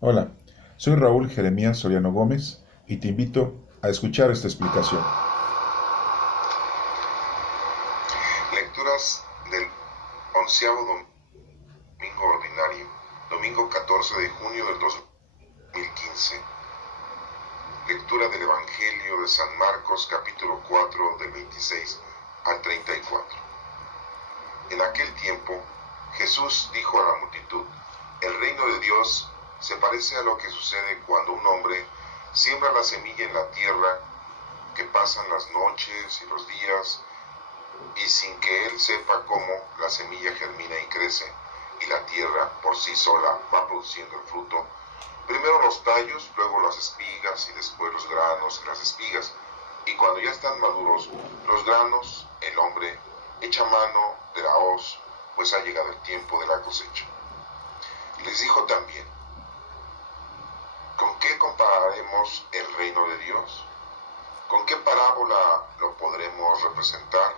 Hola, soy Raúl Jeremías Soriano Gómez y te invito a escuchar esta explicación. Lecturas del 11º domingo ordinario, domingo 14 de junio del 2015. Lectura del Evangelio de San Marcos, capítulo 4, del 26 al 34. En aquel tiempo, Jesús dijo a la multitud: el reino de Dios se parece a lo que sucede cuando un hombre siembra la semilla en la tierra, que pasan las noches y los días, y sin que él sepa cómo, la semilla germina y crece, y la tierra por sí sola va produciendo el fruto. Primero los tallos, luego las espigas, y después los granos y las espigas. Y cuando ya están maduros los granos, el hombre echa mano de la hoz, pues ha llegado el tiempo de la cosecha. Y les dijo también: ¿con qué compararemos el reino de Dios? ¿Con qué parábola lo podremos representar?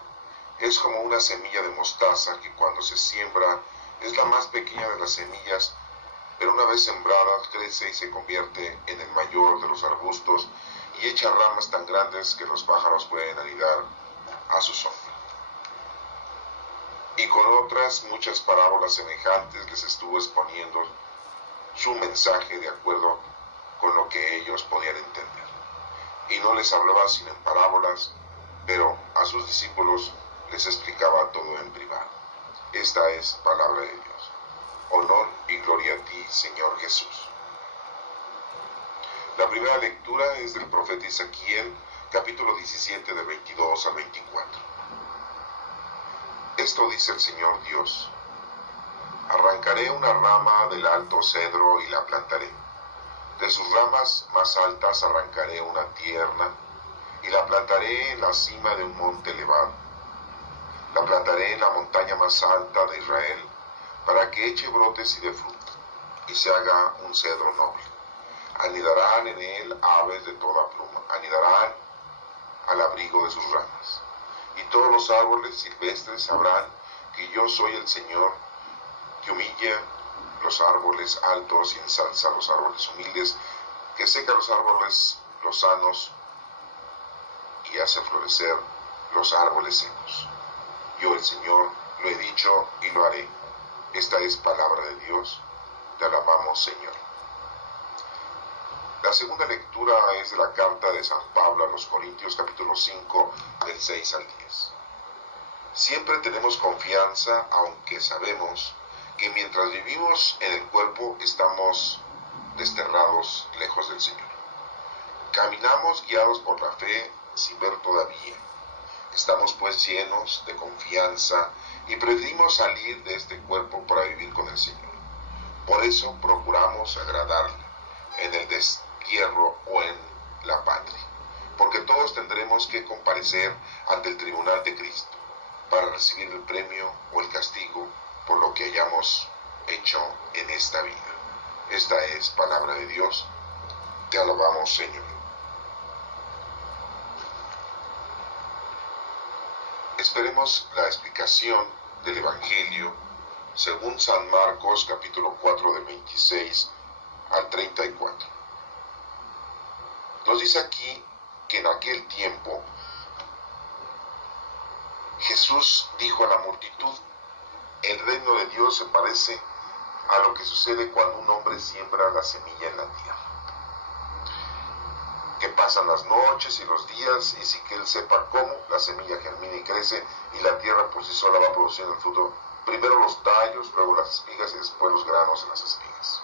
Es como una semilla de mostaza que cuando se siembra es la más pequeña de las semillas, pero una vez sembrada crece y se convierte en el mayor de los arbustos y echa ramas tan grandes que los pájaros pueden anidar a su sombra. Y con otras muchas parábolas semejantes les estuvo exponiendo su mensaje de acuerdo con lo que ellos podían entender. Y no les hablaba sino en parábolas, pero a sus discípulos les explicaba todo en privado. Esta es palabra de Dios. Honor y gloria a ti, Señor Jesús. La primera lectura es del profeta Ezequiel, capítulo 17, de 22 al 24. Esto dice el Señor Dios: arrancaré una rama del alto cedro y la plantaré. De sus ramas más altas arrancaré una tierna y la plantaré en la cima de un monte elevado. La plantaré en la montaña más alta de Israel, para que eche brotes y dé fruto, y se haga un cedro noble. Anidarán en él aves de toda pluma, anidarán al abrigo de sus ramas. Y todos los árboles silvestres sabrán que yo soy el Señor, que humilla los árboles altos y ensalza los árboles humildes, que seca los árboles lozanos y hace florecer los árboles secos. Yo, el Señor, lo he dicho y lo haré. Esta es palabra de Dios. Te alabamos, Señor. La segunda lectura es de la carta de San Pablo a los Corintios, capítulo 5, del 6 al 10. Siempre tenemos confianza, aunque sabemos que mientras vivimos en el cuerpo estamos desterrados lejos del Señor. Caminamos guiados por la fe sin ver todavía. Estamos pues llenos de confianza y preferimos salir de este cuerpo para vivir con el Señor. Por eso procuramos agradarle en el destierro o en la patria, porque todos tendremos que comparecer ante el tribunal de Cristo para recibir el premio o el castigo por lo que hayamos hecho en esta vida. Esta es palabra de Dios. Te alabamos, Señor. Esperemos la explicación del Evangelio según San Marcos, capítulo 4, de 26 al 34. Nos dice aquí que en aquel tiempo Jesús dijo a la multitud: el reino de Dios se parece a lo que sucede cuando un hombre siembra la semilla en la tierra, que pasan las noches y los días, y sin que él sepa cómo, la semilla germina y crece, y la tierra por sí sola va produciendo el fruto. Primero los tallos, luego las espigas, y después los granos en las espigas.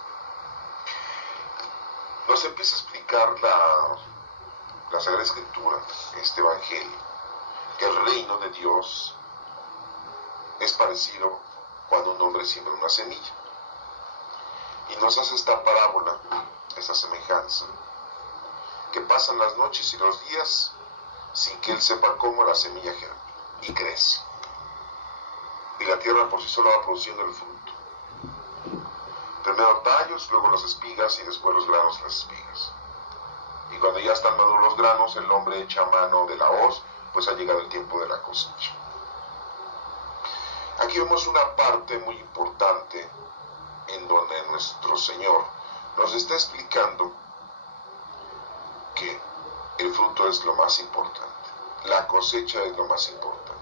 Nos empieza a explicar la Sagrada Escritura, este Evangelio, que el reino de Dios es parecido cuando un hombre siembra una semilla. Y nos hace esta parábola, esta semejanza, que pasan las noches y los días sin que él sepa cómo, la semilla germina y crece. Y la tierra por sí sola va produciendo el fruto. Primero tallos, luego las espigas y después los granos y las espigas. Y cuando ya están maduros los granos, el hombre echa mano de la hoz, pues ha llegado el tiempo de la cosecha. Aquí vemos una parte muy importante en donde nuestro Señor nos está explicando que el fruto es lo más importante, la cosecha es lo más importante.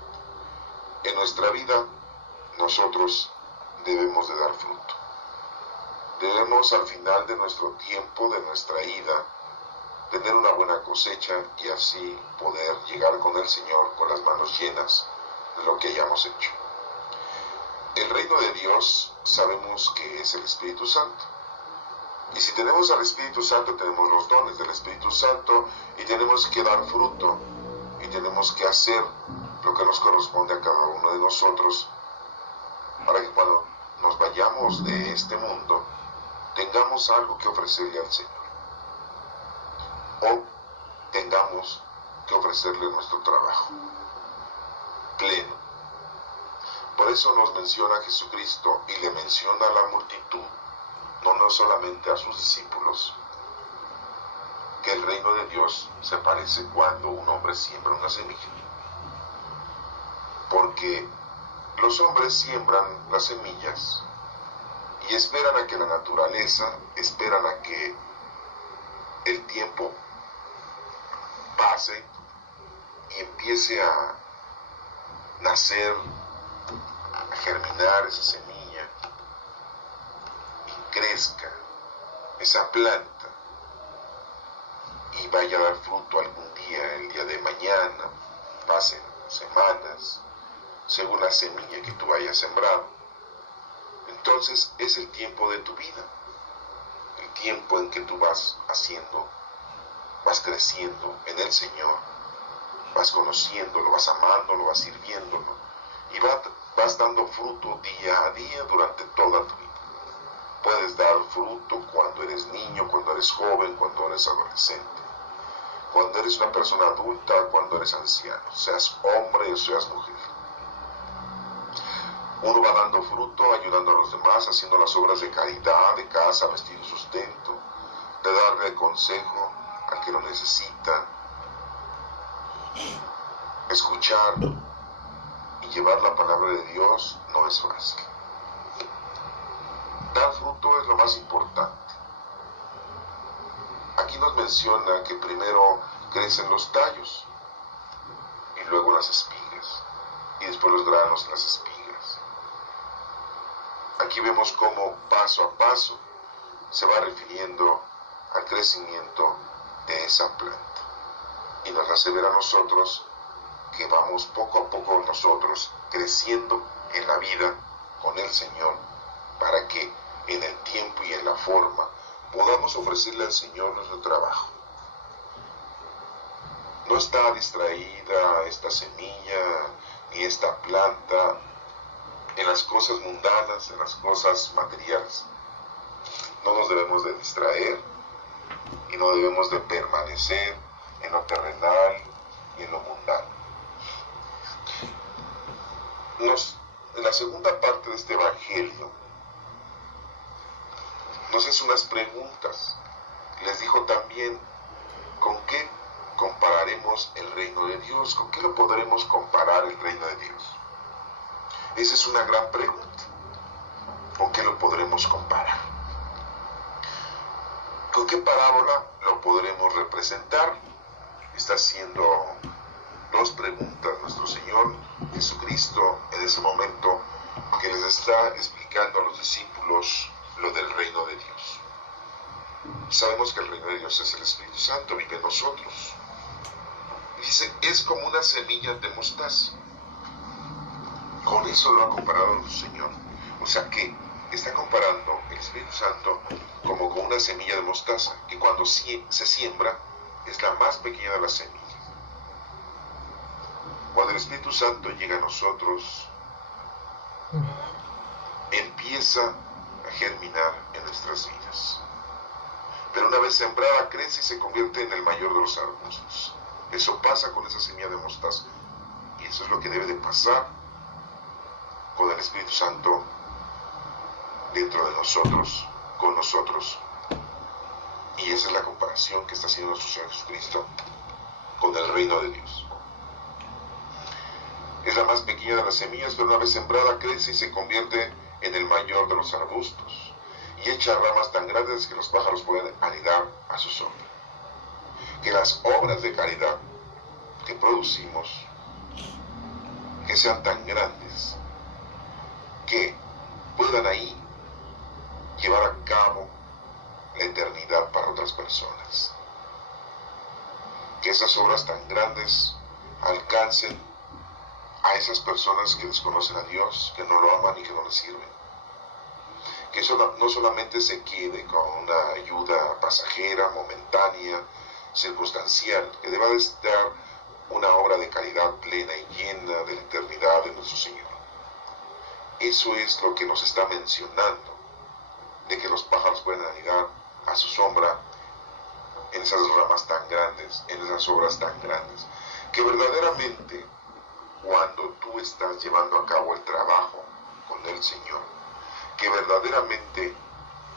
En nuestra vida nosotros debemos de dar fruto. Debemos al final de nuestro tiempo, de nuestra ida, tener una buena cosecha y así poder llegar con el Señor con las manos llenas de lo que hayamos hecho. El reino de Dios sabemos que es el Espíritu Santo. Y si tenemos al Espíritu Santo, tenemos los dones del Espíritu Santo y tenemos que dar fruto y tenemos que hacer lo que nos corresponde a cada uno de nosotros para que cuando nos vayamos de este mundo tengamos algo que ofrecerle al Señor o tengamos que ofrecerle nuestro trabajo pleno. Por eso nos menciona Jesucristo y le menciona a la multitud, no solamente a sus discípulos, que el reino de Dios se parece cuando un hombre siembra una semilla. Porque los hombres siembran las semillas y esperan a que la naturaleza, esperan a que el tiempo pase y empiece a nacer, a germinar esa semilla y crezca esa planta y vaya a dar fruto algún día, el día de mañana, pasen semanas, según la semilla que tú hayas sembrado. Entonces es el tiempo de tu vida, el tiempo en que tú vas haciendo, vas creciendo en el Señor, vas conociéndolo, vas amándolo, vas sirviéndolo y vas dando fruto día a día durante toda tu vida. Puedes dar fruto cuando eres niño, cuando eres joven, cuando eres adolescente, cuando eres una persona adulta, cuando eres anciano, seas hombre o seas mujer. Uno va dando fruto, ayudando a los demás, haciendo las obras de caridad, de casa, vestido y sustento, de darle consejo al que lo necesita, escuchar y llevar la palabra de Dios no es fácil. Dar fruto es lo más importante. Aquí nos menciona que primero crecen los tallos y luego las espigas y después los granos en las espigas. Aquí vemos cómo paso a paso se va refiriendo al crecimiento de esa planta y nos hace ver a nosotros que vamos poco a poco nosotros creciendo en la vida con el Señor para que en el tiempo y en la forma podamos ofrecerle al Señor nuestro trabajo. No está distraída esta semilla ni esta planta en las cosas mundanas, en las cosas materiales. No nos debemos de distraer y no debemos de permanecer en lo terrenal y en lo mundano. En la segunda parte de este evangelio nos hace unas preguntas. Les dijo también, ¿con qué compararemos el reino de Dios? ¿Con qué lo podremos comparar el reino de Dios? Esa es una gran pregunta. ¿Con qué lo podremos comparar? ¿Con qué parábola lo podremos representar? Está haciendo dos preguntas nuestro Señor Jesucristo en ese momento que les está explicando a los discípulos lo del reino de Dios. Sabemos que el reino de Dios es el Espíritu Santo, vive en nosotros. Dice, es como una semilla de mostaza. Con eso lo ha comparado el Señor. O sea que está comparando el Espíritu Santo como con una semilla de mostaza, que cuando se siembra es la más pequeña de las semillas. Cuando el Espíritu Santo llega a nosotros, empieza a germinar en nuestras vidas. Pero una vez sembrada crece y se convierte en el mayor de los arbustos. Eso pasa con esa semilla de mostaza. Y eso es lo que debe de pasar con el Espíritu Santo dentro de nosotros, con nosotros. Y esa es la comparación que está haciendo nuestro Señor Jesucristo con el reino de Dios. Es la más pequeña de las semillas, pero una vez sembrada crece y se convierte en el mayor de los arbustos. y echa ramas tan grandes que los pájaros pueden anidar a su sombra. Que las obras de caridad que producimos, que sean tan grandes, que puedan ahí llevar a cabo la eternidad para otras personas. Que esas obras tan grandes alcancen a esas personas que desconocen a Dios, que no lo aman y que no le sirven. Que eso no solamente se quede con una ayuda pasajera, momentánea, circunstancial, que deba de estar una obra de caridad plena y llena de la eternidad de nuestro Señor. Eso es lo que nos está mencionando, de que los pájaros pueden anidar a su sombra en esas ramas tan grandes, en esas obras tan grandes, que verdaderamente cuando tú estás llevando a cabo el trabajo con el Señor, que verdaderamente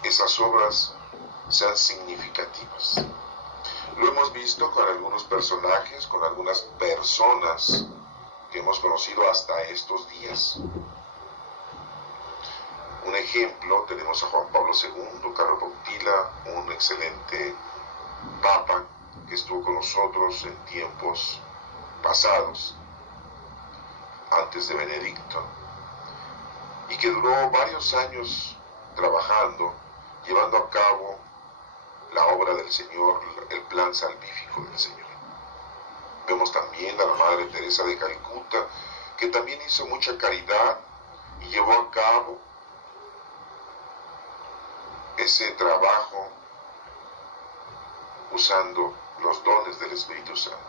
esas obras sean significativas. Lo hemos visto con algunos personajes, con algunas personas que hemos conocido hasta estos días. Un ejemplo, tenemos a Juan Pablo II, Carlo Bottila, un excelente papa que estuvo con nosotros en tiempos pasados, antes de Benedicto, y que duró varios años trabajando, llevando a cabo la obra del Señor, el plan salvífico del Señor. Vemos también a la Madre Teresa de Calcuta, que también hizo mucha caridad y llevó a cabo ese trabajo usando los dones del Espíritu Santo.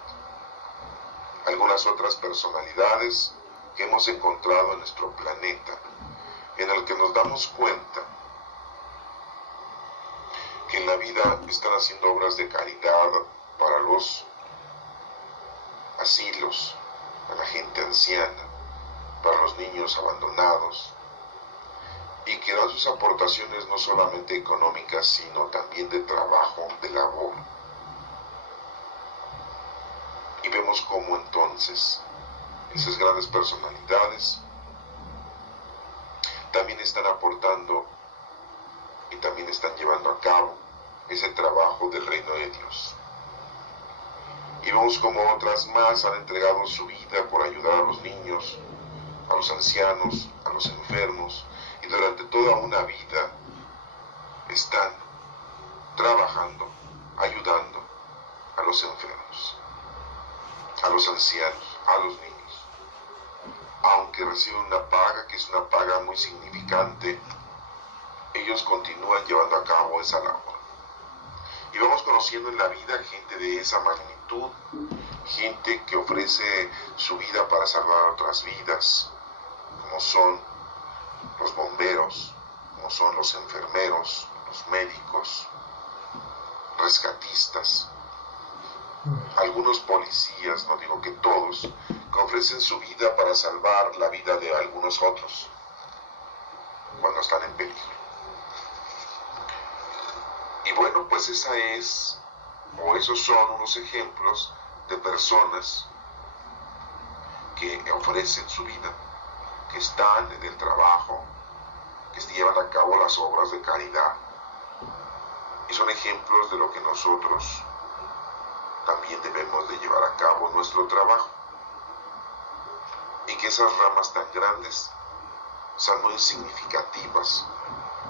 Algunas otras personalidades que hemos encontrado en nuestro planeta, en el que nos damos cuenta que en la vida están haciendo obras de caridad para los asilos, para la gente anciana, para los niños abandonados, y que dan sus aportaciones no solamente económicas, sino también de trabajo, de labor. Y vemos cómo entonces esas grandes personalidades también están aportando y también están llevando a cabo ese trabajo del reino de Dios. Y vemos como otras más han entregado su vida por ayudar a los niños, a los ancianos, a los enfermos, y durante toda una vida están trabajando, ayudando a los enfermos, a los ancianos, a los niños. Aunque reciben una paga, que es una paga muy significante, ellos continúan llevando a cabo esa labor. Y vamos conociendo en la vida gente de esa magnitud, gente que ofrece su vida para salvar otras vidas, como son los bomberos, como son los enfermeros, los médicos, rescatistas, algunos policías, no digo que todos, que ofrecen su vida para salvar la vida de algunos otros cuando están en peligro. Y bueno, pues esa es, o esos son unos ejemplos de personas que ofrecen su vida, que están en el trabajo, que llevan a cabo las obras de caridad. Y son ejemplos de lo que nosotros también debemos de llevar a cabo nuestro trabajo. Y que esas ramas tan grandes sean muy significativas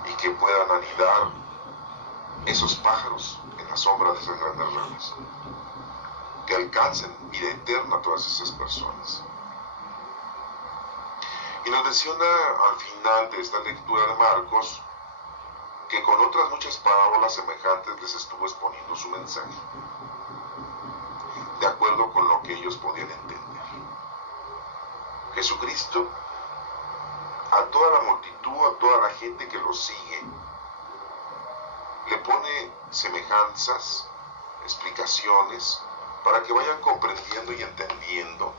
y que puedan anidar esos pájaros en la sombra de esas grandes ramas, que alcancen vida eterna a todas esas personas. Y nos menciona al final de esta lectura de Marcos que con otras muchas parábolas semejantes les estuvo exponiendo su mensaje, de acuerdo con lo que ellos podían entender. Jesucristo, a toda la multitud, a toda la gente que lo sigue, le pone semejanzas, explicaciones, para que vayan comprendiendo y entendiendo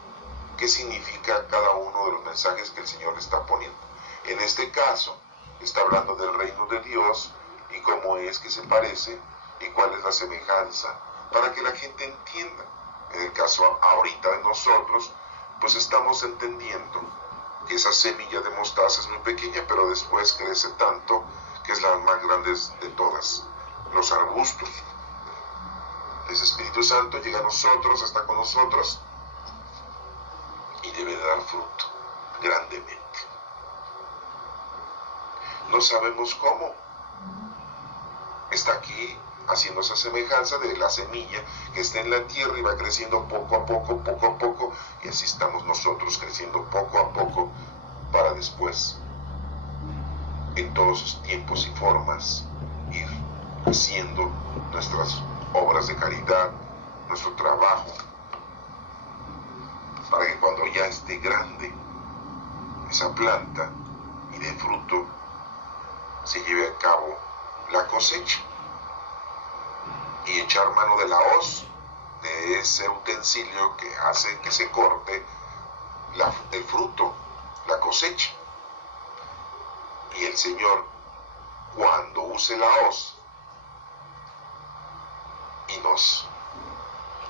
qué significa cada uno de los mensajes que el Señor le está poniendo. En este caso, está hablando del reino de Dios y cómo es que se parece y cuál es la semejanza, para que la gente entienda. En el caso ahorita de nosotros, pues estamos entendiendo que esa semilla de mostaza es muy pequeña, pero después crece tanto que es la más grande de todas, los arbustos. Ese Espíritu Santo llega a nosotros, está con nosotros y debe de dar fruto grandemente. No sabemos cómo. Está aquí haciendo esa semejanza de la semilla que está en la tierra y va creciendo poco a poco, y así estamos nosotros creciendo poco a poco para después, en todos sus tiempos y formas, ir haciendo nuestras obras de caridad, nuestro trabajo, para que cuando ya esté grande esa planta y dé fruto, se lleve a cabo la cosecha y echar mano de la hoz, de ese utensilio que hace que se corte el fruto, la cosecha. Y el Señor, cuando use la hoz y nos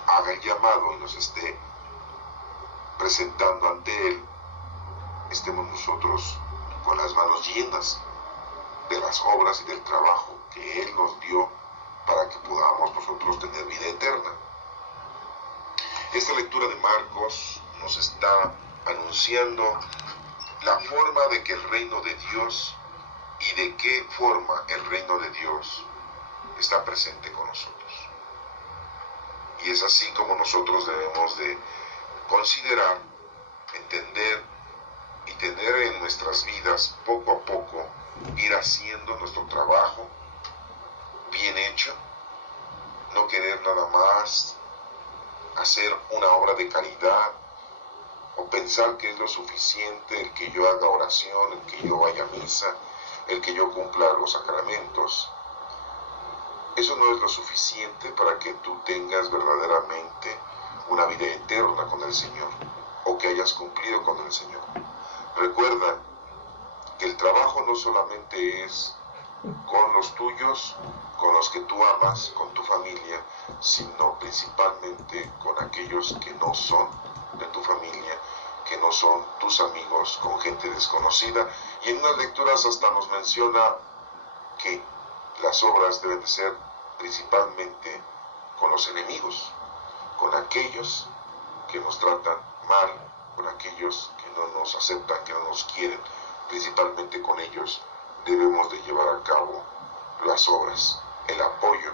haga el llamado y nos esté presentando ante Él, estemos nosotros con las manos llenas de las obras y del trabajo que Él nos dio para que podamos nosotros tener vida eterna. Esta lectura de Marcos nos está anunciando la forma de que el reino de Dios y de qué forma el reino de Dios está presente con nosotros. Y es así como nosotros debemos de considerar, entender y tener en nuestras vidas poco a poco, ir haciendo nuestro trabajo bien hecho, no querer nada más hacer una obra de caridad o pensar que es lo suficiente el que yo haga oración, el que yo vaya a misa, el que yo cumpla los sacramentos. Eso no es lo suficiente para que tú tengas verdaderamente una vida eterna con el Señor o que hayas cumplido con el Señor. Recuerda que el trabajo no solamente es con los tuyos, con los que tú amas, con tu familia, sino principalmente con aquellos que no son de tu familia, que no son tus amigos, con gente desconocida. Y en unas lecturas hasta nos menciona que las obras deben de ser principalmente con los enemigos, con aquellos que nos tratan mal, con aquellos que no nos aceptan, que no nos quieren. Principalmente con ellos debemos de llevar a cabo las obras, el apoyo,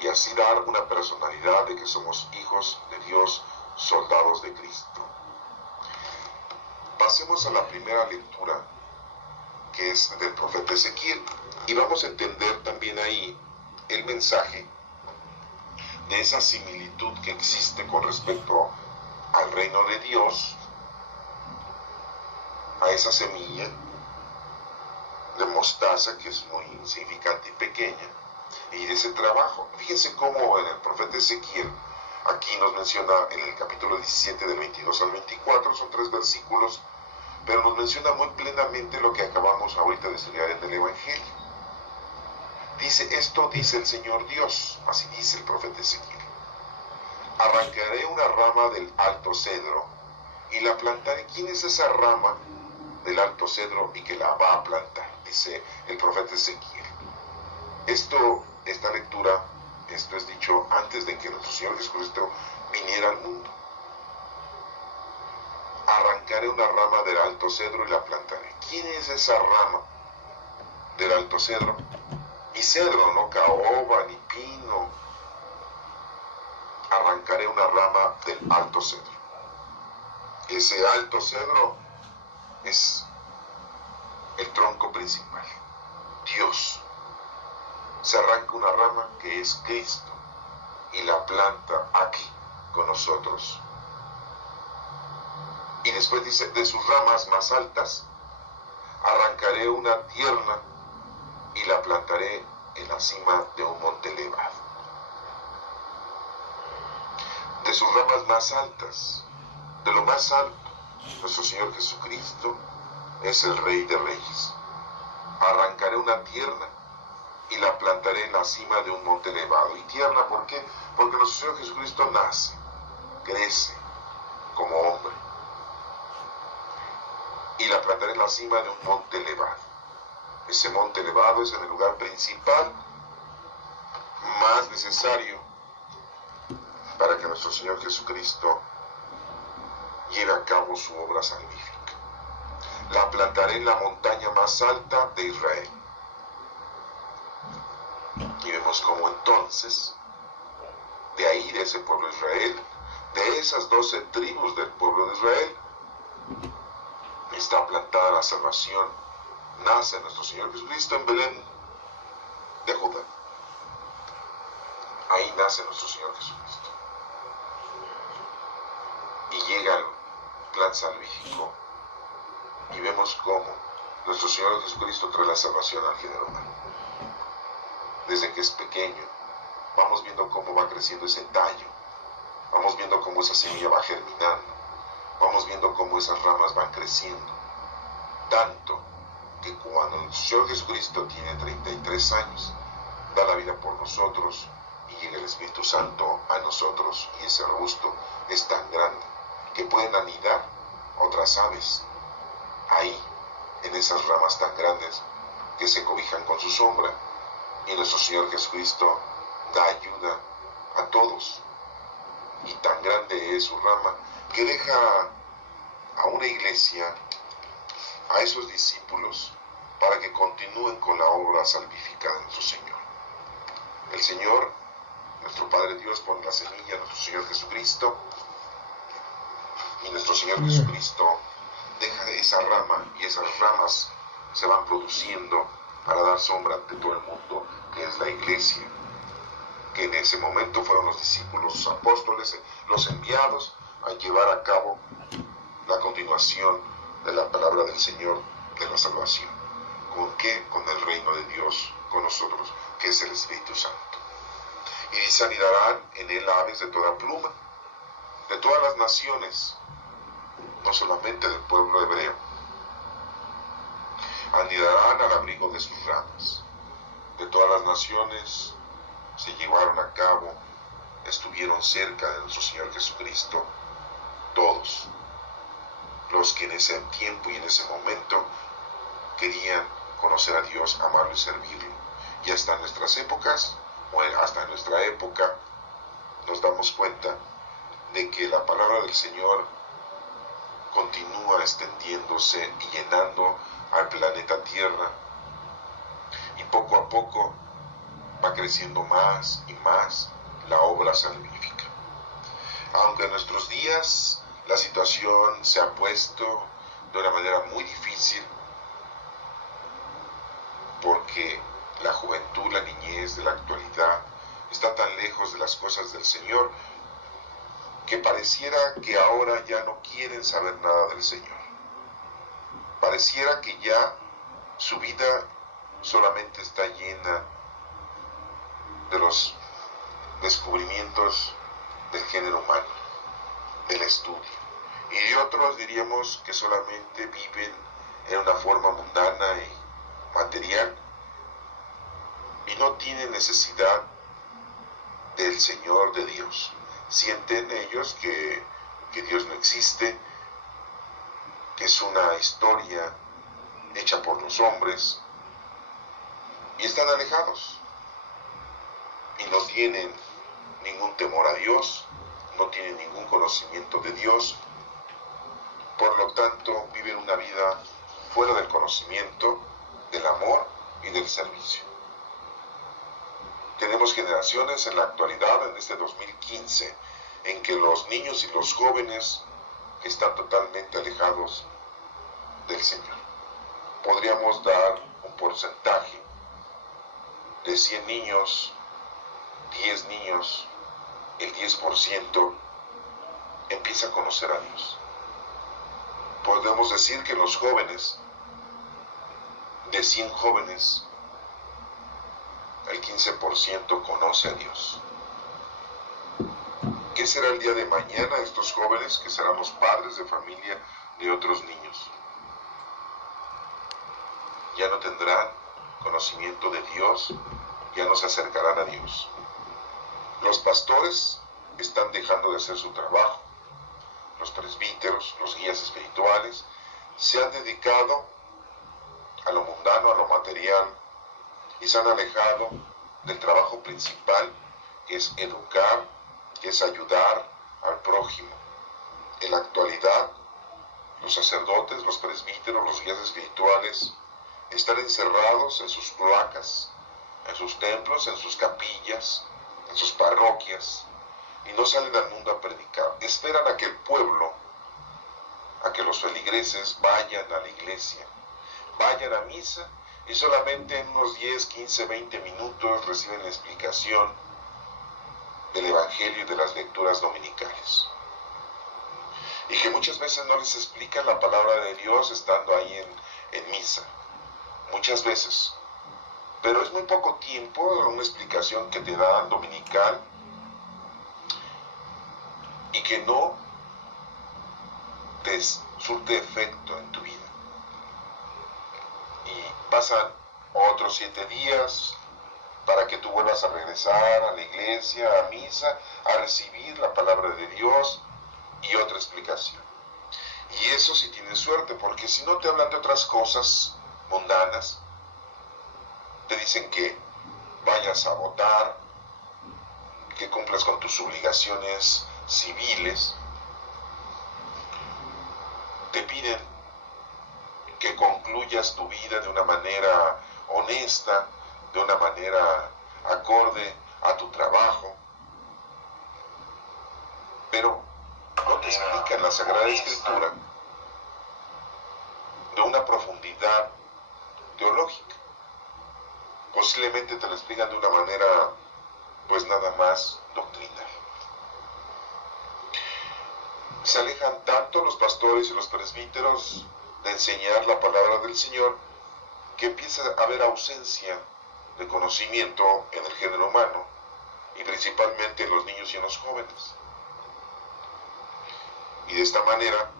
y así dar una personalidad de que somos hijos de Dios, soldados de Cristo. Pasemos a la primera lectura, que es del profeta Ezequiel, y vamos a entender también ahí el mensaje de esa similitud que existe con respecto al reino de Dios, a esa semilla de mostaza que es muy insignificante y pequeña, y de ese trabajo. Fíjense cómo en el profeta Ezequiel, aquí nos menciona en el capítulo 17 del 22 al 24, son 3 versículos, pero nos menciona muy plenamente lo que acabamos ahorita de estudiar en el Evangelio. Dice, esto dice el Señor Dios, así dice el profeta Ezequiel: arrancaré una rama del alto cedro y la plantaré. ¿Quién es esa rama del alto cedro y que la va a plantar? Dice el profeta Ezequiel. Esta lectura, esto es dicho antes de que nuestro Señor Jesucristo viniera al mundo. Arrancaré una rama del alto cedro y la plantaré. ¿Quién es esa rama del alto cedro? Y cedro, no caoba ni pino. Arrancaré una rama del alto cedro. Ese alto cedro es el tronco principal, Dios. Se arranca una rama que es Cristo y la planta aquí con nosotros. Y después dice, de sus ramas más altas arrancaré una tierna y la plantaré en la cima de un monte elevado. De sus ramas más altas, de lo más alto, nuestro Señor Jesucristo es el Rey de Reyes. Arrancaré una tierna y la plantaré en la cima de un monte elevado. ¿Y tierna por qué? Porque nuestro Señor Jesucristo nace, crece como hombre, y la plantaré en la cima de un monte elevado. Ese monte elevado es en el lugar principal, más necesario para que nuestro Señor Jesucristo lleve a cabo su obra salvífica. La plantaré en la montaña más alta de Israel. Y vemos cómo entonces, de ahí, de ese pueblo de Israel, de esas 12 tribus del pueblo de Israel, está plantada la salvación. Nace nuestro Señor Jesucristo en Belén de Judá. Ahí nace nuestro Señor Jesucristo. Y llega el plan salvífico. Y vemos cómo nuestro Señor Jesucristo trae la salvación al género humano. Desde que es pequeño, vamos viendo cómo va creciendo ese tallo. Vamos viendo cómo esa semilla va germinando. Vamos viendo cómo esas ramas van creciendo. Tanto que cuando nuestro Señor Jesucristo tiene 33 años, da la vida por nosotros y llega el Espíritu Santo a nosotros, y ese arbusto es tan grande que pueden anidar otras aves ahí, en esas ramas tan grandes que se cobijan con su sombra, y nuestro Señor Jesucristo da ayuda a todos, y tan grande es su rama que deja a una iglesia, a esos discípulos, para que continúen con la obra salvífica de nuestro Señor. El Señor, nuestro Padre Dios, pone la semilla, nuestro Señor Jesucristo, y nuestro Señor Jesucristo deja esa rama, y esas ramas se van produciendo para dar sombra ante todo el mundo, que es la iglesia, que en ese momento fueron los discípulos, los apóstoles, los enviados a llevar a cabo la continuación de la palabra del Señor de la salvación. ¿Con qué? Con el reino de Dios, con nosotros, que es el Espíritu Santo. Y dice: anidarán en él aves de toda pluma, de todas las naciones, no solamente del pueblo hebreo. Anidarán al abrigo de sus ramas. De todas las naciones se llevaron a cabo, estuvieron cerca de nuestro Señor Jesucristo, todos los que en ese tiempo y en ese momento querían conocer a Dios, amarlo y servirlo. Y hasta nuestras épocas, o hasta nuestra época, nos damos cuenta de que la palabra del Señor continúa extendiéndose y llenando al planeta Tierra, y poco a poco va creciendo más y más la obra salvífica. Aunque en nuestros días la situación se ha puesto de una manera muy difícil, porque la juventud, la niñez de la actualidad está tan lejos de las cosas del Señor, que pareciera que ahora ya no quieren saber nada del Señor. Pareciera que ya su vida solamente está llena de los descubrimientos del género humano, del estudio. Y de otros diríamos que solamente viven en una forma mundana y material, y no tienen necesidad del Señor, de Dios. Sienten ellos que Dios no existe, que es una historia hecha por los hombres, y están alejados y no tienen ningún temor a Dios, no tienen ningún conocimiento de Dios. Por lo tanto, viven una vida fuera del conocimiento, del amor y del servicio. Tenemos generaciones en la actualidad, en este 2015, en que los niños y los jóvenes están totalmente alejados del Señor. Podríamos dar un porcentaje de 100 niños, 10 niños, el 10% empieza a conocer a Dios. Podemos decir que los jóvenes, de 100 jóvenes, el 15% conoce a Dios. ¿Qué será el día de mañana de estos jóvenes que serán los padres de familia de otros niños? Ya no tendrán conocimiento de Dios, ya no se acercarán a Dios. Los pastores están dejando de hacer su trabajo. Los presbíteros, los guías espirituales, se han dedicado a lo mundano, a lo material, y se han alejado del trabajo principal, que es educar, que es ayudar al prójimo. En la actualidad, los sacerdotes, los presbíteros, los guías espirituales están encerrados en sus cloacas, en sus templos, en sus capillas, en sus parroquias, y no salen al mundo a predicar. Esperan a que el pueblo, a que los feligreses vayan a la iglesia, vayan a misa, y solamente en unos 10, 15, 20 minutos reciben la explicación del Evangelio y de las lecturas dominicales. Y que muchas veces no les explican la palabra de Dios estando ahí en misa. Muchas veces. Pero es muy poco tiempo una explicación que te dan dominical y que no te surte efecto en tu vida. Y pasan otros 7 días para que tú vuelvas a regresar a la iglesia, a misa, a recibir la palabra de Dios y otra explicación. Y eso si tienes suerte, porque si no te hablan de otras cosas mundanas, te dicen que vayas a votar, que cumplas con tus obligaciones civiles, te piden que concluyas tu vida de una manera honesta, de una manera acorde a tu trabajo, pero no te explican la Sagrada Escritura de una profundidad teológica. Posiblemente te lo explican de una manera, pues nada más doctrinal. Se alejan tanto los pastores y los presbíteros de enseñar la palabra del Señor que empieza a haber ausencia de conocimiento en el género humano y principalmente en los niños y en los jóvenes. Y de esta manera,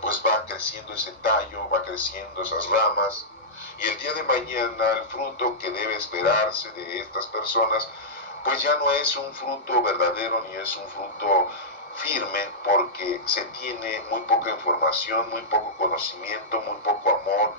pues va creciendo ese tallo, va creciendo esas ramas, y el día de mañana el fruto que debe esperarse de estas personas, pues ya no es un fruto verdadero ni es un fruto firme, porque se tiene muy poca información, muy poco conocimiento, muy poco amor,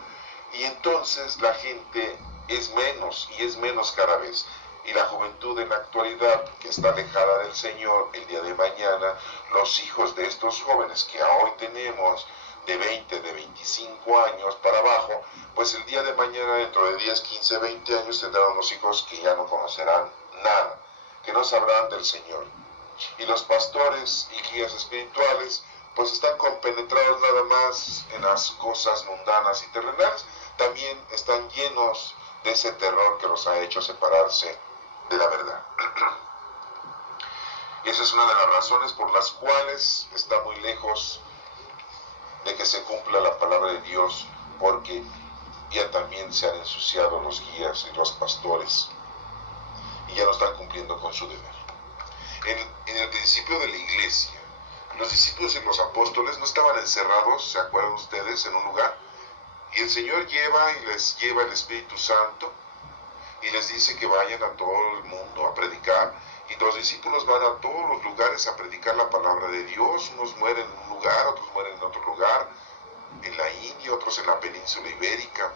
y entonces la gente es menos y es menos cada vez. Y la juventud en la actualidad, que está alejada del Señor, el día de mañana, los hijos de estos jóvenes que hoy tenemos, de 20, de 25 años para abajo, pues el día de mañana, dentro de 10, 15, 20 años, tendrán unos hijos que ya no conocerán nada, que no sabrán del Señor. Y los pastores y guías espirituales, pues están compenetrados nada más en las cosas mundanas y terrenales. También están llenos de ese terror que los ha hecho separarse de la verdad. Y esa es una de las razones por las cuales está muy lejos de que se cumpla la palabra de Dios, porque ya también se han ensuciado los guías y los pastores y ya no están cumpliendo con su deber. En el principio de la iglesia, los discípulos y los apóstoles no estaban encerrados, ¿se acuerdan ustedes?, en un lugar, y el Señor les lleva el Espíritu Santo y les dice que vayan a todo el mundo a predicar, y los discípulos van a todos los lugares a predicar la palabra de Dios. Unos mueren en un lugar, otros mueren en otro lugar, en la India, otros en la península ibérica,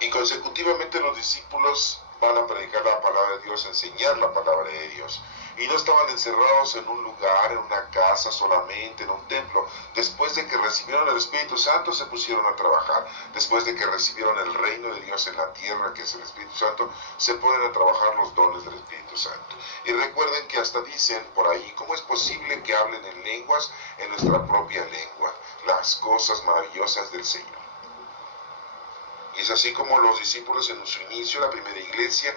y consecutivamente los discípulos van a predicar la palabra de Dios, a enseñar la palabra de Dios. Y no estaban encerrados en un lugar, en una casa solamente, en un templo. Después de que recibieron el Espíritu Santo, se pusieron a trabajar. Después de que recibieron el reino de Dios en la tierra, que es el Espíritu Santo, se ponen a trabajar los dones del Espíritu Santo. Y recuerden que hasta dicen por ahí, ¿cómo es posible que hablen en lenguas, en nuestra propia lengua, las cosas maravillosas del Señor? Y es así como los discípulos en su inicio, la primera iglesia,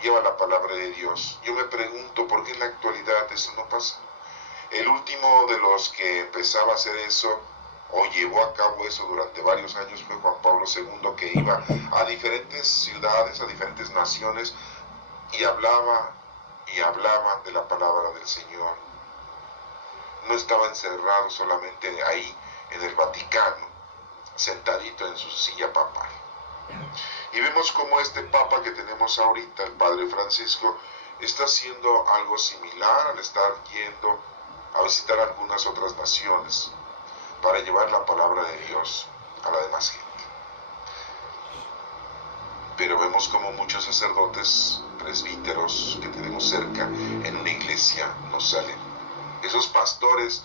llevan la palabra de Dios. Yo me pregunto por qué en la actualidad eso no pasa. El último de los que empezaba a hacer eso, o llevó a cabo eso durante varios años, fue Juan Pablo II, que iba a diferentes ciudades, a diferentes naciones, y hablaba de la palabra del Señor. No estaba encerrado solamente ahí, en el Vaticano, sentadito en su silla papal. Y vemos cómo este Papa que tenemos ahorita, el Padre Francisco, está haciendo algo similar al estar yendo a visitar algunas otras naciones para llevar la palabra de Dios. a la demás gente. Pero vemos como muchos sacerdotes, presbíteros que tenemos cerca en una iglesia no salen. Esos pastores,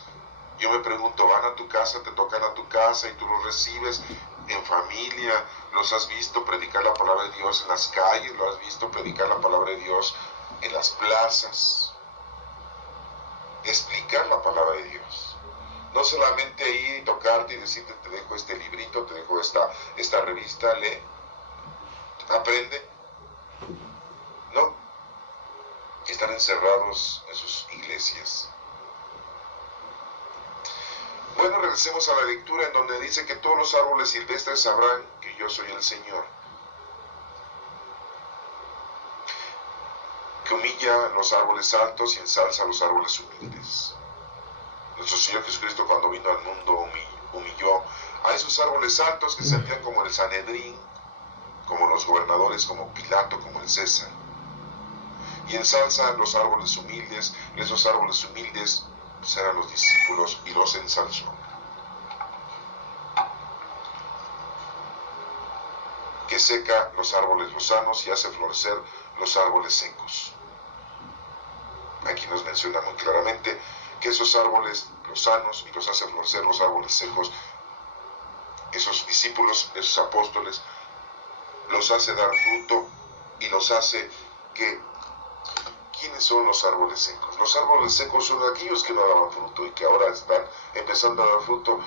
yo me pregunto, van a tu casa, te tocan a tu casa y tú los recibes en familia, los has visto predicar la palabra de Dios en las calles, lo has visto predicar la palabra de Dios en las plazas, explicar la palabra de Dios. No solamente ir y tocarte y decirte, te dejo este librito, te dejo esta revista, lee, aprende. No, están encerrados en sus iglesias. Bueno, regresemos a la lectura en donde dice que todos los árboles silvestres sabrán que yo soy el Señor, que humilla los árboles altos y ensalza los árboles humildes. Nuestro Señor Jesucristo, cuando vino al mundo, humilló a esos árboles altos que se sentían como el Sanedrín, como los gobernadores, como Pilato, como el César, y ensalza los árboles humildes. Esos árboles humildes eran los discípulos y los ensalzó. Que seca los árboles lozanos y hace florecer los árboles secos. Aquí nos menciona muy claramente que esos árboles lozanos y los hace florecer los árboles secos. Esos discípulos, esos apóstoles, los hace dar fruto y los hace que... ¿Quiénes son los árboles secos? Los árboles secos son aquellos que no daban fruto y que ahora están empezando a dar fruto,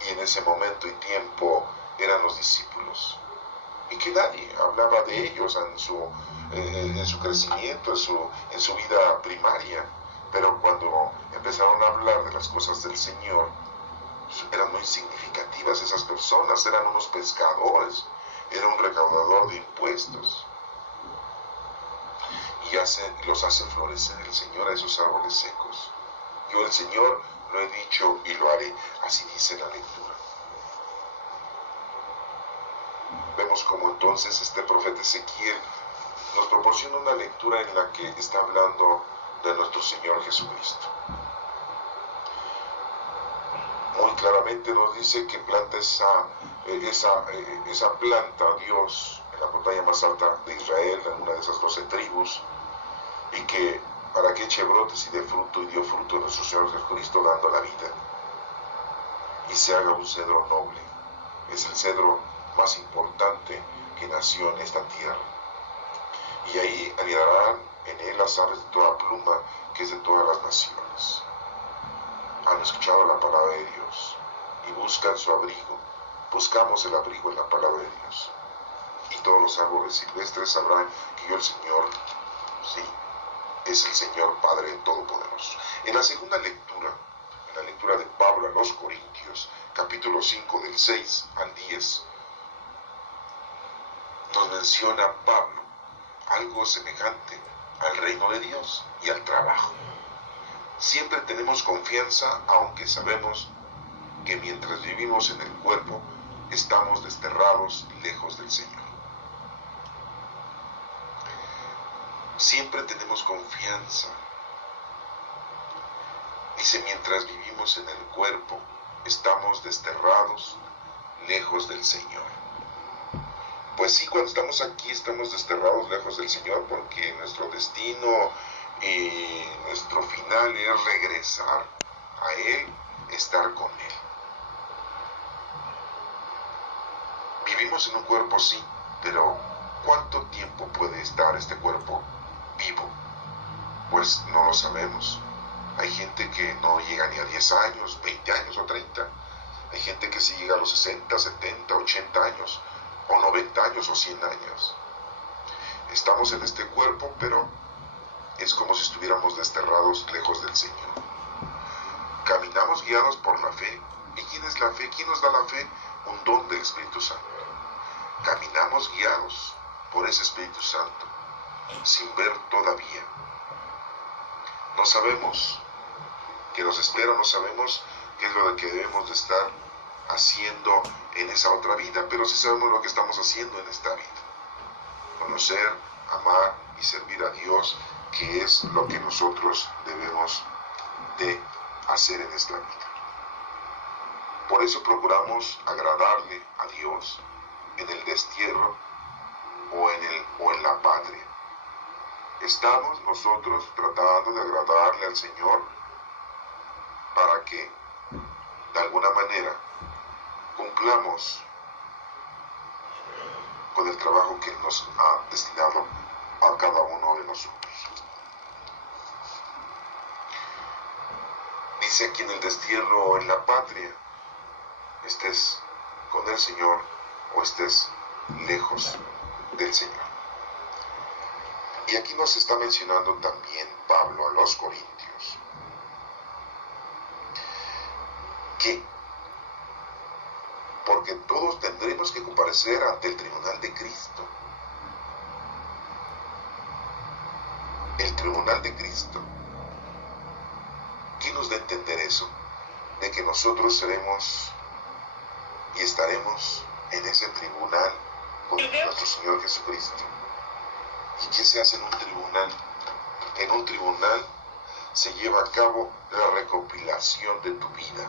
y en ese momento y tiempo eran los discípulos, y que nadie hablaba de ellos en su crecimiento, en su vida primaria, pero cuando empezaron a hablar de las cosas del Señor, eran muy significativas esas personas. Eran unos pescadores, era un recaudador de impuestos, y los hace florecer el Señor a esos árboles secos. Yo, el Señor, lo he dicho y lo haré. Así dice la lectura. Vemos como entonces este profeta Ezequiel nos proporciona una lectura en la que está hablando de nuestro Señor Jesucristo. Muy claramente nos dice que planta esa planta Dios en la montaña más alta de Israel, en una de esas 12 tribus, y que para que eche brotes y dé fruto, y dio fruto nuestro Señor Jesucristo, dando la vida, y se haga un cedro noble. Es el cedro más importante que nació en esta tierra, y ahí anidarán en él las aves de toda pluma, que es de todas las naciones. Han escuchado la palabra de Dios y buscan su abrigo. Buscamos el abrigo en la palabra de Dios, y todos los árboles silvestres sabrán que yo, el Señor, sí, es el Señor Padre Todopoderoso. En la segunda lectura, en la lectura de Pablo a los Corintios, capítulo 5, del 6 al 10, nos menciona Pablo algo semejante al reino de Dios y al trabajo. Siempre tenemos confianza, aunque sabemos que mientras vivimos en el cuerpo, estamos desterrados lejos del Señor. Siempre tenemos confianza. Dice, mientras vivimos en el cuerpo, estamos desterrados lejos del Señor. Pues sí, cuando estamos aquí estamos desterrados lejos del Señor, porque nuestro destino y nuestro final es regresar a Él, estar con Él. Vivimos en un cuerpo, sí, pero ¿cuánto tiempo puede estar este cuerpo vivo? Pues no lo sabemos. Hay gente que no llega ni a 10 años, 20 años o 30. Hay gente que sí llega a los 60, 70, 80 años, o 90 años o 100 años. Estamos en este cuerpo, pero es como si estuviéramos desterrados lejos del Señor. Caminamos guiados por la fe. ¿Y quién es la fe? ¿Quién nos da la fe? Un don del Espíritu Santo. Caminamos guiados por ese Espíritu Santo, sin ver todavía. No sabemos qué nos espera, no sabemos qué es lo que debemos de estar haciendo en esa otra vida, pero sí sabemos lo que estamos haciendo en esta vida. Conocer, amar y servir a Dios, que es lo que nosotros debemos de hacer en esta vida. Por eso procuramos agradarle a Dios en el destierro o en la patria. Estamos nosotros tratando de agradarle al Señor para que de alguna manera cumplamos con el trabajo que nos ha destinado a cada uno de nosotros. Dice aquí en el destierro o en la patria, estés con el Señor o estés lejos del Señor. Y aquí nos está mencionando también Pablo a los Corintios que porque todos tendremos que comparecer ante el tribunal de Cristo. El tribunal de Cristo. ¿Qué nos da a entender eso? De que nosotros seremos y estaremos en ese tribunal con nuestro Señor Jesucristo. ¿Y qué se hace en un tribunal? En un tribunal se lleva a cabo la recopilación de tu vida.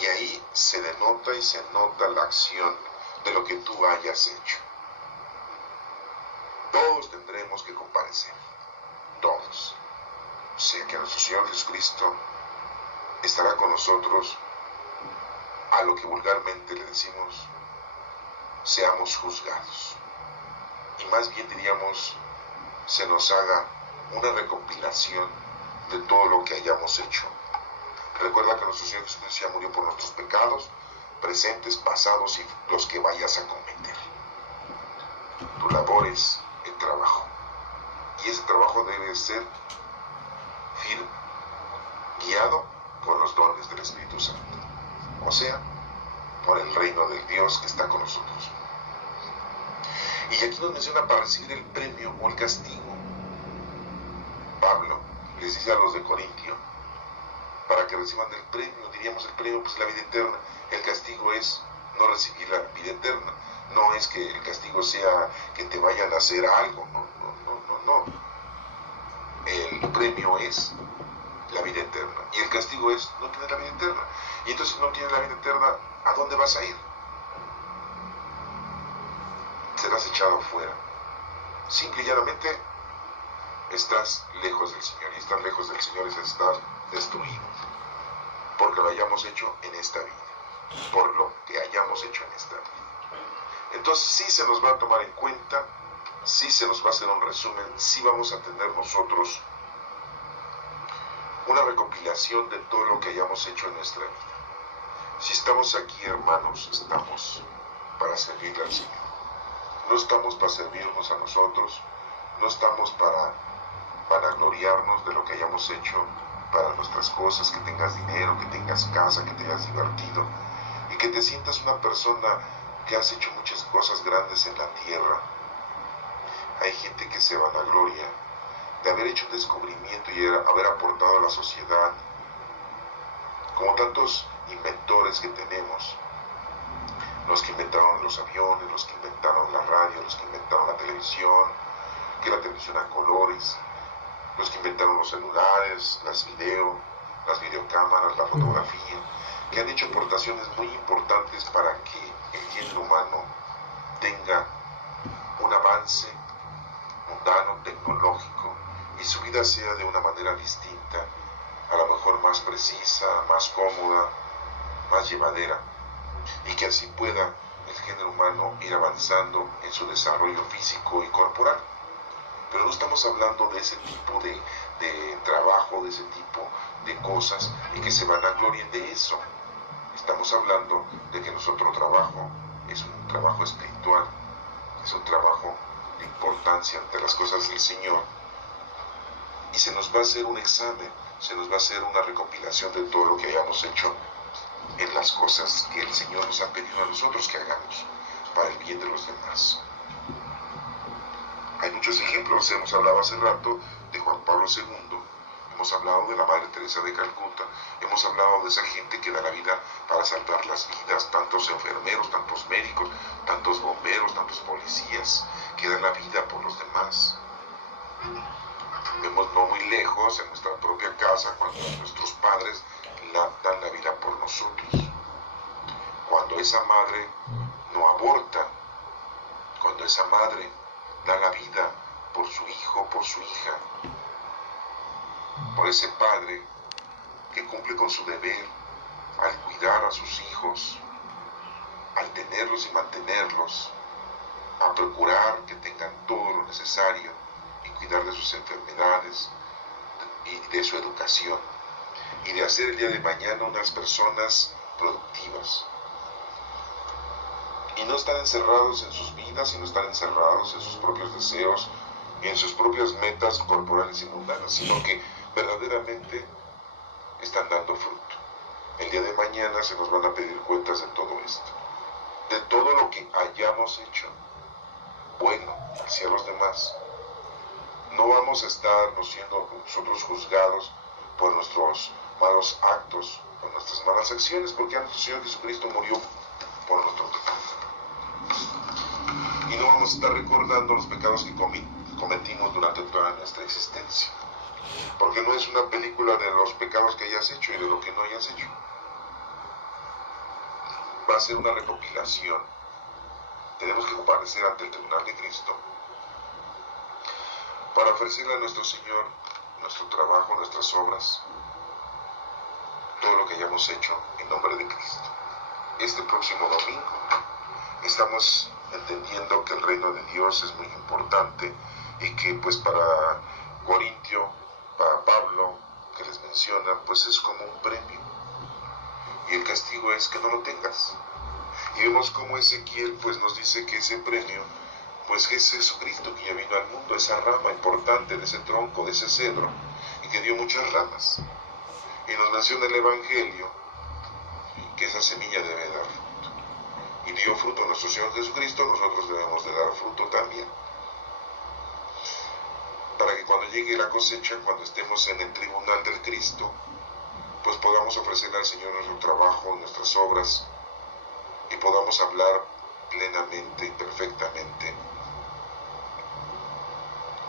Y ahí se denota y se nota la acción de lo que tú hayas hecho. Todos tendremos que comparecer. Todos. O sea que nuestro Señor Jesucristo estará con nosotros a lo que vulgarmente le decimos, seamos juzgados. Y más bien diríamos, se nos haga una recopilación de todo lo que hayamos hecho. Recuerda que nuestro Señor Jesucristo ya murió por nuestros pecados, presentes, pasados y los que vayas a cometer. Tu labor es el trabajo. Y ese trabajo debe ser firme, guiado por los dones del Espíritu Santo. O sea, por el reino del Dios que está con nosotros. Y aquí nos menciona para recibir el premio o el castigo. Pablo les dice a los de Corintio, para que reciban el premio, diríamos el premio pues la vida eterna, el castigo es no recibir la vida eterna, no es que el castigo sea que te vayan a hacer algo, no. El premio es la vida eterna y el castigo es no tener la vida eterna. Y entonces si no tienes la vida eterna, ¿a dónde vas a ir? Serás echado afuera. Simple y llanamente estás lejos del Señor, y estar lejos del Señor es estar destruido, porque lo hayamos hecho en esta vida, por lo que hayamos hecho en esta vida. Entonces sí se nos va a tomar en cuenta, sí se nos va a hacer un resumen, sí vamos a tener nosotros una recopilación de todo lo que hayamos hecho en nuestra vida. Si estamos aquí, hermanos, estamos para servirle al Señor. No estamos para servirnos a nosotros, no estamos para gloriarnos de lo que hayamos hecho para nuestras cosas, que tengas dinero, que tengas casa, que te hayas divertido y que te sientas una persona que has hecho muchas cosas grandes en la tierra. Hay gente que se vanagloria de haber hecho un descubrimiento y haber aportado a la sociedad, como tantos inventores que tenemos, los que inventaron los aviones, los que inventaron la radio, los que inventaron la televisión, que la televisión a colores, los que inventaron los celulares, las videocámaras, la fotografía, que han hecho aportaciones muy importantes para que el género humano tenga un avance mundano, tecnológico, y su vida sea de una manera distinta, a lo mejor más precisa, más cómoda, más llevadera, y que así pueda el género humano ir avanzando en su desarrollo físico y corporal. Pero no estamos hablando de ese tipo de trabajo, de ese tipo de cosas, y que se vanaglorien de eso. Estamos hablando de que nuestro trabajo es un trabajo espiritual, es un trabajo de importancia ante las cosas del Señor, y se nos va a hacer un examen, se nos va a hacer una recopilación de todo lo que hayamos hecho en las cosas que el Señor nos ha pedido a nosotros que hagamos para el bien de los demás. Hay muchos ejemplos, hemos hablado hace rato de Juan Pablo II, hemos hablado de la Madre Teresa de Calcuta, hemos hablado de esa gente que da la vida para salvar las vidas, tantos enfermeros, tantos médicos, tantos bomberos, tantos policías, que dan la vida por los demás. Vemos no muy lejos, en nuestra propia casa, cuando nuestros padres dan la vida por nosotros. Cuando esa madre no aborta, cuando esa madre da la vida por su hijo, por su hija, por ese padre que cumple con su deber al cuidar a sus hijos, al tenerlos y mantenerlos, a procurar que tengan todo lo necesario y cuidar de sus enfermedades y de su educación, y de hacer el día de mañana unas personas productivas. Y no están encerrados en sus vidas, y no están encerrados en sus propios deseos y en sus propias metas corporales y mundanas, sino que verdaderamente están dando fruto. El día de mañana se nos van a pedir cuentas de todo esto, de todo lo que hayamos hecho bueno hacia los demás. No vamos a estar siendo nosotros juzgados por nuestros malos actos, por nuestras malas acciones, porque a nuestro Señor Jesucristo murió por nuestro pecado. Y no vamos a estar recordando los pecados que cometimos durante toda nuestra existencia, porque no es una película de los pecados que hayas hecho y de lo que no hayas hecho. Va a ser una recopilación. Tenemos que comparecer ante el tribunal de Cristo para ofrecerle a nuestro Señor nuestro trabajo, nuestras obras, todo lo que hayamos hecho en nombre de Cristo. Este próximo domingo estamos entendiendo que el reino de Dios es muy importante y que pues para Corintio, para Pablo, que les menciona, pues es como un premio. Y el castigo es que no lo tengas. Y vemos como Ezequiel pues nos dice que ese premio pues es Jesucristo, que ya vino al mundo, esa rama importante de ese tronco, de ese cedro, y que dio muchas ramas. Y nos menciona el Evangelio que esa semilla debe dar fruto. Y dio fruto a nuestro Señor Jesucristo, nosotros debemos de dar fruto también. Para que cuando llegue la cosecha, cuando estemos en el tribunal del Cristo, pues podamos ofrecerle al Señor nuestro trabajo, nuestras obras, y podamos hablar plenamente y perfectamente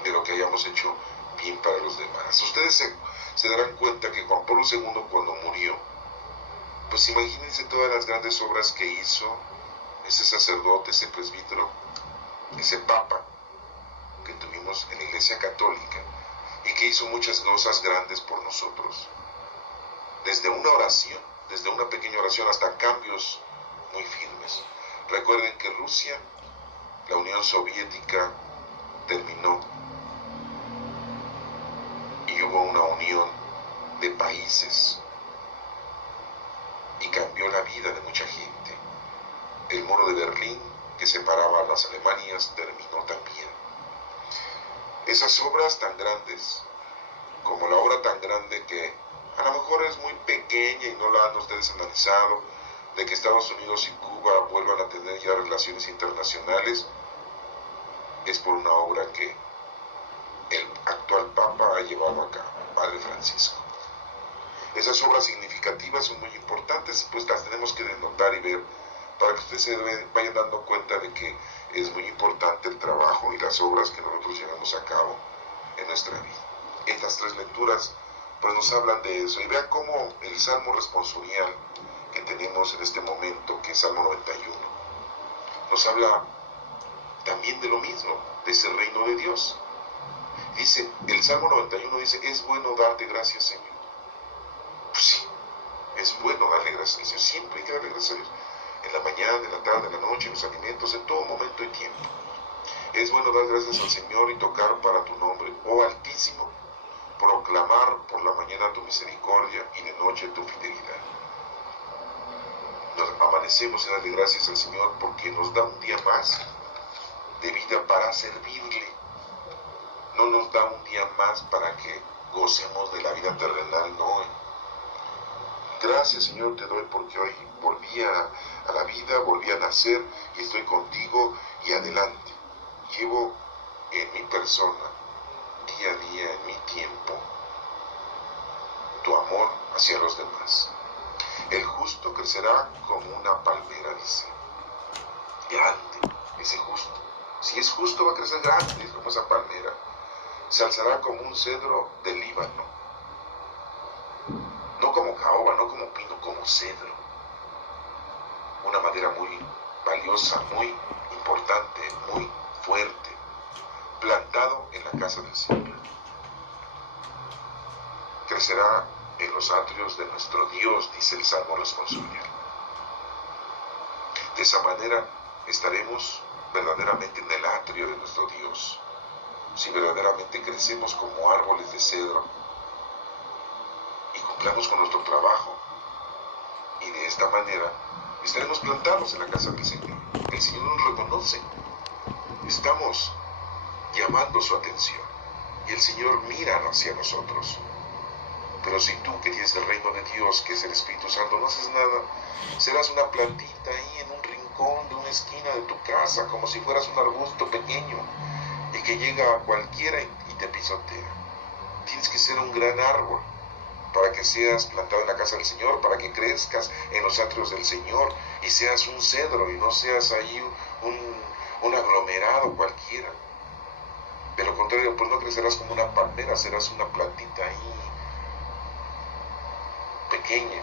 de lo que hayamos hecho bien para los demás. Ustedes se darán cuenta que Juan Pablo II, cuando murió, pues imagínense todas las grandes obras que hizo ese sacerdote, ese presbítero, ese papa que tuvimos en la Iglesia Católica, y que hizo muchas cosas grandes por nosotros. Desde una oración, desde una pequeña oración hasta cambios muy firmes. Recuerden que Rusia, la Unión Soviética, terminó y hubo una unión de países y cambió la vida de mucha gente. El muro de Berlín, que separaba a las Alemanias, terminó también. Esas obras tan grandes, como la obra tan grande que a lo mejor es muy pequeña y no la han ustedes analizado, de que Estados Unidos y Cuba vuelvan a tener ya relaciones internacionales, es por una obra que el actual Papa ha llevado a cabo, Padre Francisco. Esas obras significativas son muy importantes y pues las tenemos que denotar y ver para que ustedes se vayan dando cuenta de que es muy importante el trabajo y las obras que nosotros llevamos a cabo en nuestra vida. Estas tres lecturas pues nos hablan de eso, y vean cómo el Salmo responsorial que tenemos en este momento, que es Salmo 91, nos habla también de lo mismo, de ese reino de Dios. Dice, el Salmo 91 dice, es bueno darte gracias, Señor. Pues sí, es bueno darle gracias a Dios, siempre hay que darle gracias a Dios, en la mañana, en la tarde, en la noche, en los alimentos, en todo momento y tiempo. Es bueno dar gracias al Señor y tocar para tu nombre, oh Altísimo, proclamar por la mañana tu misericordia y de noche tu fidelidad. Nos amanecemos y darle gracias al Señor porque nos da un día más de vida para servirle. No nos da un día más para que gocemos de la vida terrenal, no. Gracias, Señor, te doy porque hoy volví a la vida, volví a nacer y estoy contigo y adelante. Llevo en mi persona, día a día, en mi tiempo, tu amor hacia los demás. El justo crecerá como una palmera, dice. Grande, ese justo. Si es justo va a crecer grande, como esa palmera. Se alzará como un cedro del Líbano. No como caoba, no como pino, como cedro. Una madera muy valiosa, muy importante, muy fuerte, plantado en la casa del Señor. Crecerá en los atrios de nuestro Dios, dice el Salmo responsorial. De esa manera estaremos verdaderamente en el atrio de nuestro Dios, si verdaderamente crecemos como árboles de cedro y cumplamos con nuestro trabajo. Y de esta manera estaremos plantados en la casa del Señor. El Señor nos reconoce. Estamos llamando su atención y el Señor mira hacia nosotros. Pero si tú, que tienes el reino de Dios, que es el Espíritu Santo, no haces nada, serás una plantita ahí en un rincón de una esquina de tu casa, como si fueras un arbusto pequeño y que llega a cualquiera y te pisotea. Tienes que ser un gran árbol para que seas plantado en la casa del Señor, para que crezcas en los atrios del Señor y seas un cedro y no seas ahí un aglomerado cualquiera. De lo contrario, pues no crecerás como una palmera, serás una plantita ahí pequeña,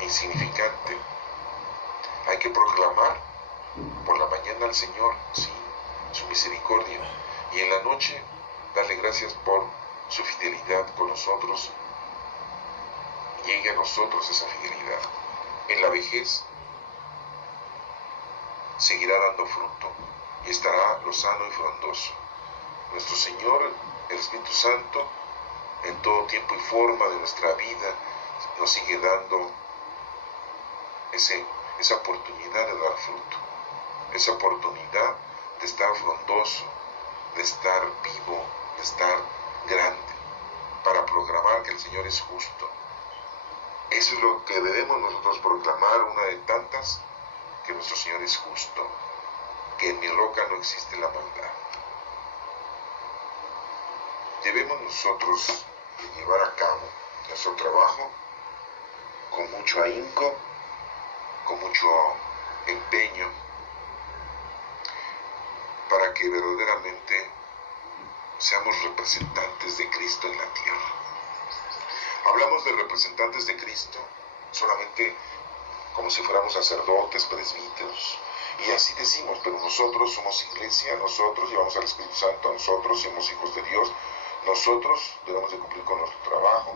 insignificante. Hay que proclamar por la mañana al Señor, sí, su misericordia, y en la noche darle gracias por su fidelidad con nosotros. Llegue a nosotros esa fidelidad. En la vejez seguirá dando fruto y estará lozano y frondoso. Nuestro Señor, el Espíritu Santo, en todo tiempo y forma de nuestra vida, nos sigue dando esa oportunidad de dar fruto, esa oportunidad de estar frondoso, de estar vivo, de estar grande, para proclamar que el Señor es justo. Eso es lo que debemos nosotros proclamar, una de tantas, que nuestro Señor es justo, que en mi roca no existe la maldad. Debemos nosotros llevar a cabo nuestro trabajo con mucho ahínco, con mucho empeño, para que verdaderamente seamos representantes de Cristo en la tierra. Hablamos de representantes de Cristo solamente como si fuéramos sacerdotes, presbíteros, y así decimos, pero nosotros somos iglesia, nosotros llevamos al Espíritu Santo, nosotros somos hijos de Dios, nosotros debemos de cumplir con nuestro trabajo.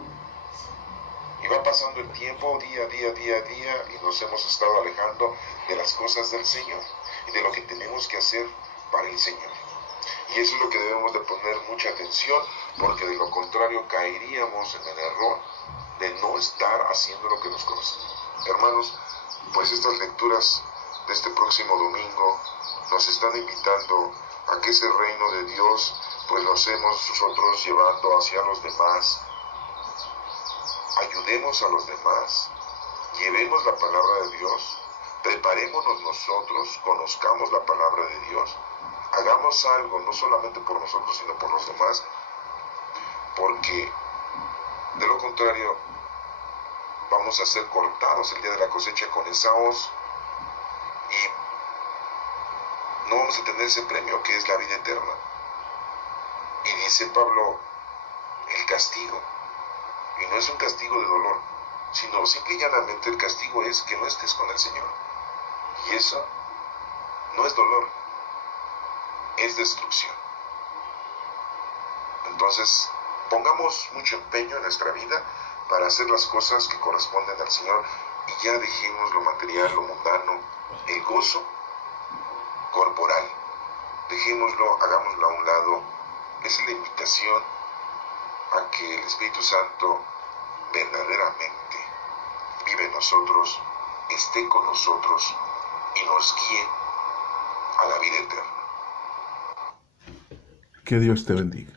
Y va pasando el tiempo, día a día, y nos hemos estado alejando de las cosas del Señor y de lo que tenemos que hacer para el Señor. Y eso es lo que debemos de poner mucha atención, porque de lo contrario caeríamos en el error de no estar haciendo lo que nos corresponde. Hermanos, pues estas lecturas de este próximo domingo nos están invitando a que ese reino de Dios pues lo hacemos nosotros llevando hacia los demás. Ayudemos a los demás, llevemos la palabra de Dios, preparémonos nosotros, conozcamos la palabra de Dios, hagamos algo no solamente por nosotros sino por los demás, porque de lo contrario vamos a ser cortados el día de la cosecha con esa hoz y no vamos a tener ese premio que es la vida eterna. Y dice Pablo, el castigo, y no es un castigo de dolor, sino simple y llanamente el castigo es que no estés con el Señor. Y eso no es dolor, es destrucción. Entonces, pongamos mucho empeño en nuestra vida para hacer las cosas que corresponden al Señor y ya dejemos lo material, lo mundano, el gozo corporal. Dejémoslo, hagámoslo a un lado. Esa es la invitación a que el Espíritu Santo verdaderamente vive en nosotros, esté con nosotros y nos guíe a la vida eterna. Que Dios te bendiga.